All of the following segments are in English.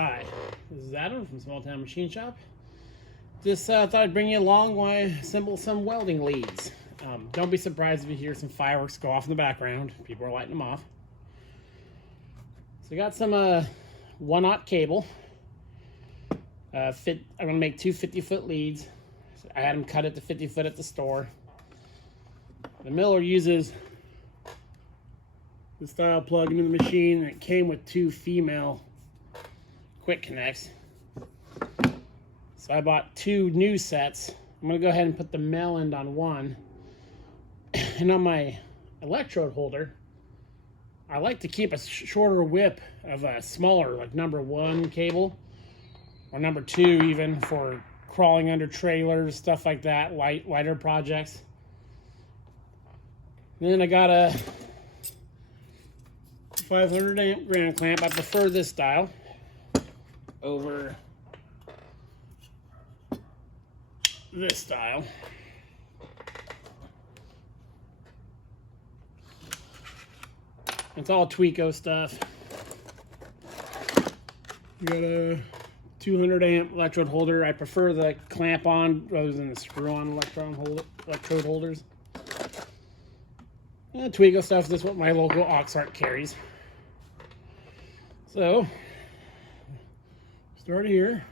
Hi, this is Adam from Small Town Machine Shop. Just thought I'd bring you along while I assemble some welding leads. Don't be surprised if you hear some fireworks go off in the background. People are lighting them off. So I got some 1/0 cable. I'm going to make two 50-foot leads. So I had them cut it to 50 foot at the store. The miller uses the style plug into the machine, and it came with two female quick connects. So I bought two new sets. I'm going to go ahead and put the male end on one. And on my electrode holder, I like to keep a shorter whip of a smaller, like number 1 cable, or number 2 even, for crawling under trailers, stuff like that, lighter projects. And then I got a 500 amp ground clamp. I prefer this style over this style. It's all Tweco stuff. You got a 200 amp electrode holder. I prefer the clamp on rather than the screw on electrode holders. And Tweco stuff. This is what my local Oxart carries. So, start here.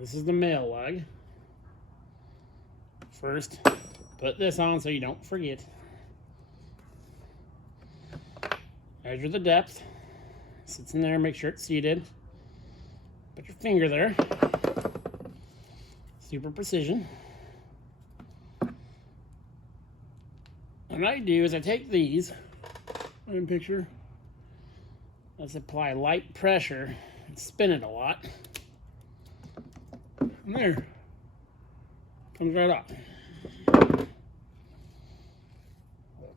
This is the male lug. First, put this on so you don't forget. Measure the depth. Sits in there, make sure it's seated. Put your finger there. Super precision. And what I do is I take these, in picture, let's apply light pressure and spin it a lot. And there, comes right off.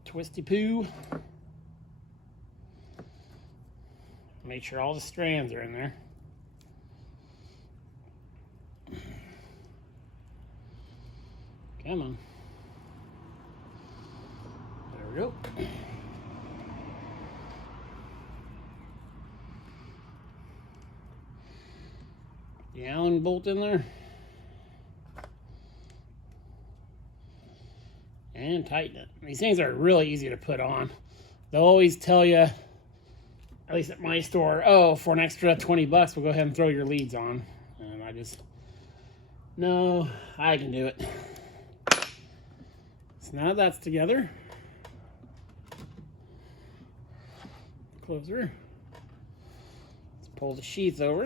Twisty poo. Make sure all the strands are in there. Come on. There we go. The Allen bolt in there. And tighten it. These things are really easy to put on. They'll always tell you, at least at my store, oh, for an extra 20 bucks, we'll go ahead and throw your leads on. And I just, no, I can do it. So now that's together. Closer. Let's pull the sheath over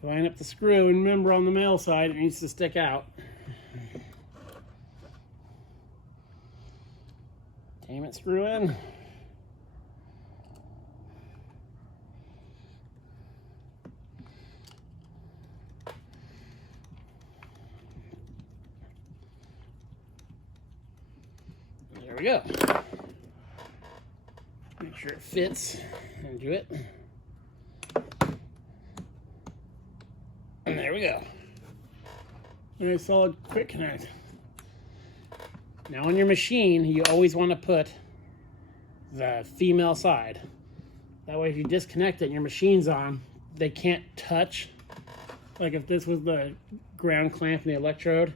to line up the screw. And remember, on the male side, it needs to stick out. Tammit screw in. There we go. Make sure it fits into it. And there we go. Nice solid quick connect. Now on your machine, you always want to put the female side. That way if you disconnect it and your machine's on, they can't touch. Like if this was the ground clamp and the electrode,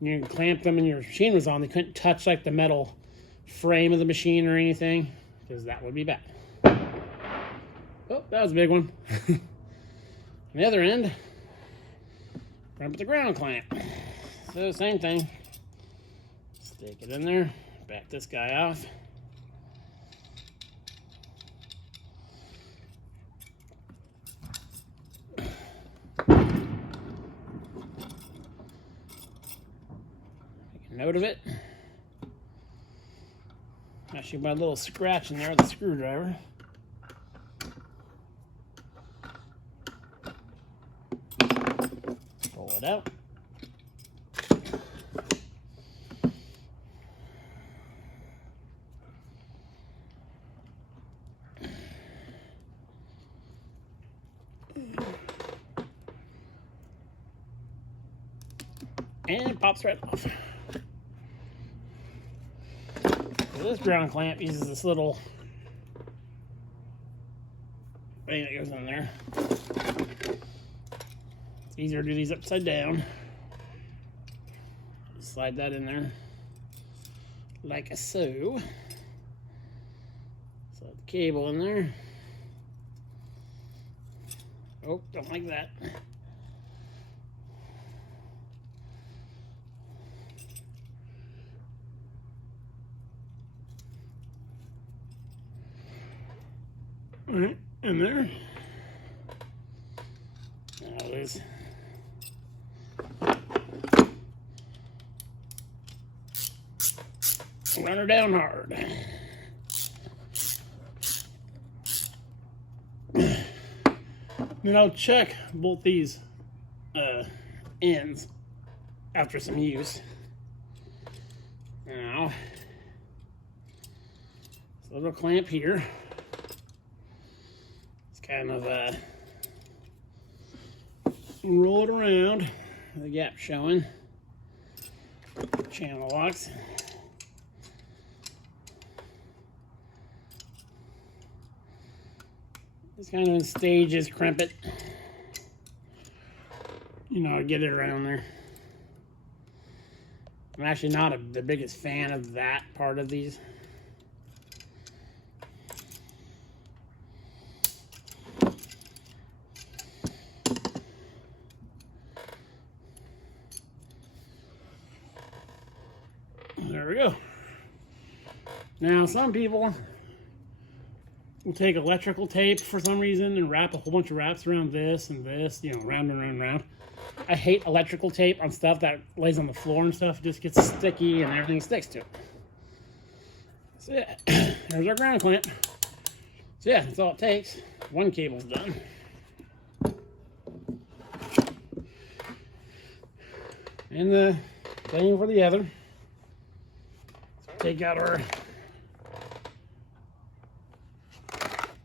and you clamped them and your machine was on, they couldn't touch like the metal frame of the machine or anything, because that would be bad. Oh, that was a big one. On the other end, run with the ground clamp. So same thing. Stick it in there, back this guy off. Make a note of it. Actually, my little scratch in there with a screwdriver. Pull it out. And it pops right off. So this ground clamp uses this little thing that goes in there. It's easier to do these upside down. Slide that in there like so. Slide the cable in there. Oh, don't like that. All right, in there. Now there's run her down hard. Then I'll check both these ends after some use. Now, this little clamp here. It's kind of roll it around. The gap showing. Channel locks. Just kind of in stages, crimp it. You know, get it around there. I'm actually not the biggest fan of that part of these. There we go. Now, some people will take electrical tape for some reason and wrap a whole bunch of wraps around this and this, you know, round and round and round. I hate electrical tape on stuff that lays on the floor and stuff. It just gets sticky and everything sticks to it. So yeah, there's our ground clamp. So yeah, that's all it takes. One cable's done. And the same for the other. So take out our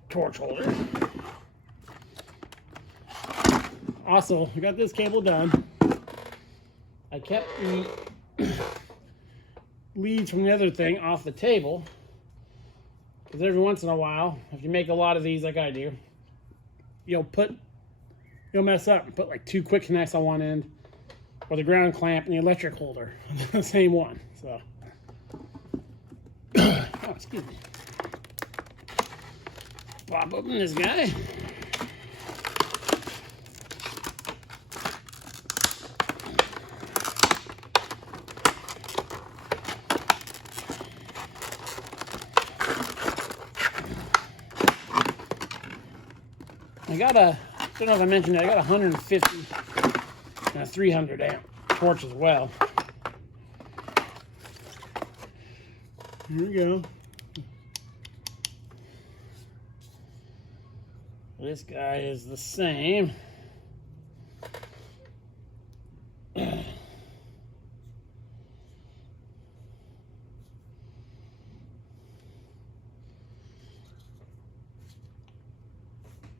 torch holder. Also, we got this cable done. I kept the leads from the other thing off the table because every once in a while, if you make a lot of these like I do, you'll mess up and put like 2 quick connects on one end, or the ground clamp and the electric holder on the same one. So, oh, excuse me. Pop open this guy. I don't know if I mentioned it, I got 150 and a 300 amp torch as well. Here we go. This guy is the same.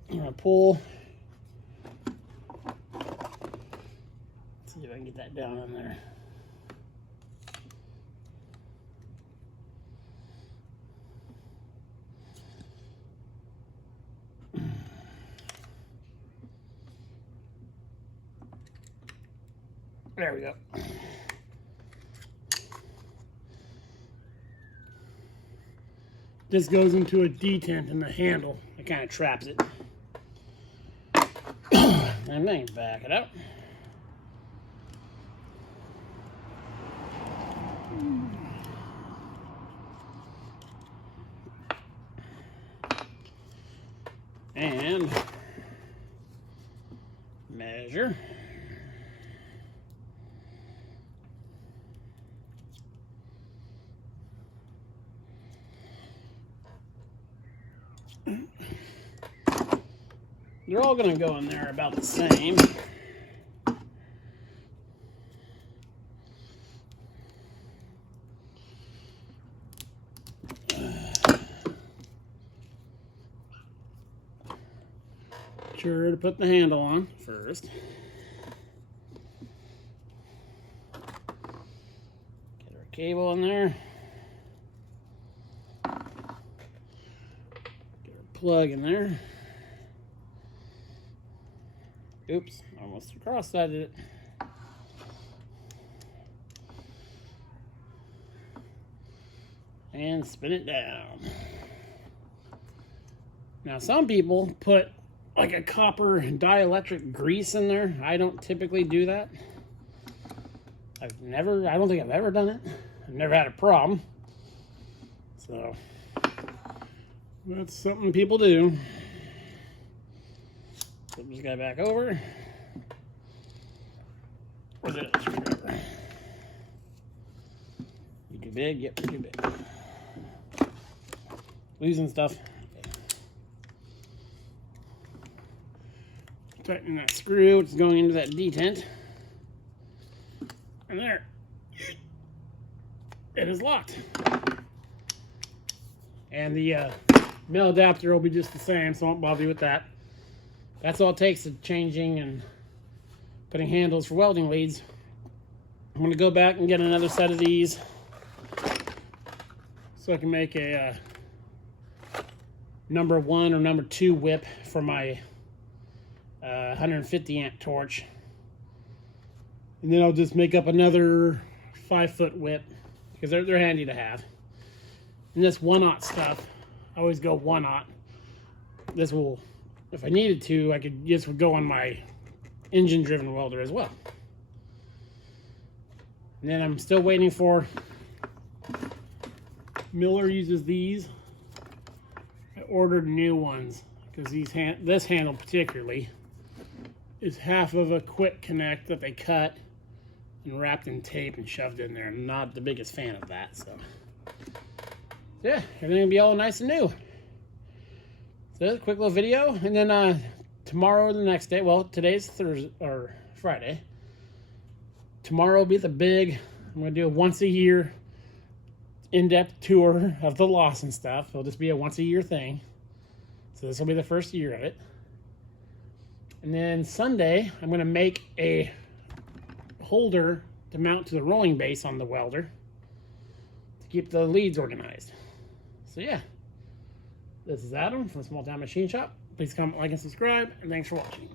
I'm gonna pull. Let's see if I can get that down in there. There we go. This goes into a detent in the handle. It kind of traps it. And then back it up. And measure. They're all going to go in there about the same. Sure to put the handle on first. Get our cable in there. Get our plug in there. Oops, almost cross-sided it. And spin it down. Now some people put like a copper dielectric grease in there. I don't typically do that. I don't think I've ever done it. I've never had a problem. So that's something people do. Flip this guy back over. Where's it? Screwdriver. You too big? Yep, too big. Losing stuff. Tighten that screw, it's going into that detent. And there. It is locked. And the male adapter will be just the same, so I won't bother you with that. That's all it takes to changing and putting handles for welding leads. I'm going to go back and get another set of these so I can make a number 1 or number 2 whip for my 150 amp torch. And then I'll just make up another 5-foot whip because they're handy to have. And this 1/0 stuff, I always go 1/0. This will, if I needed to, I could just go on my engine-driven welder as well. And then I'm still waiting for, Miller uses these. I ordered new ones because this handle particularly is half of a quick connect that they cut and wrapped in tape and shoved in there. I'm not the biggest fan of that, so yeah, everything will be all nice and new. So that's a quick little video, and then tomorrow or the next day, well, today's Thursday or Friday. Tomorrow will be the big, I'm going to do a once-a-year in-depth tour of the Lawson stuff. It'll just be a once-a-year thing. So this will be the first year of it. And then Sunday, I'm going to make a holder to mount to the rolling base on the welder to keep the leads organized. So yeah, this is Adam from Small Town Machine Shop. Please comment, like, and subscribe, and thanks for watching.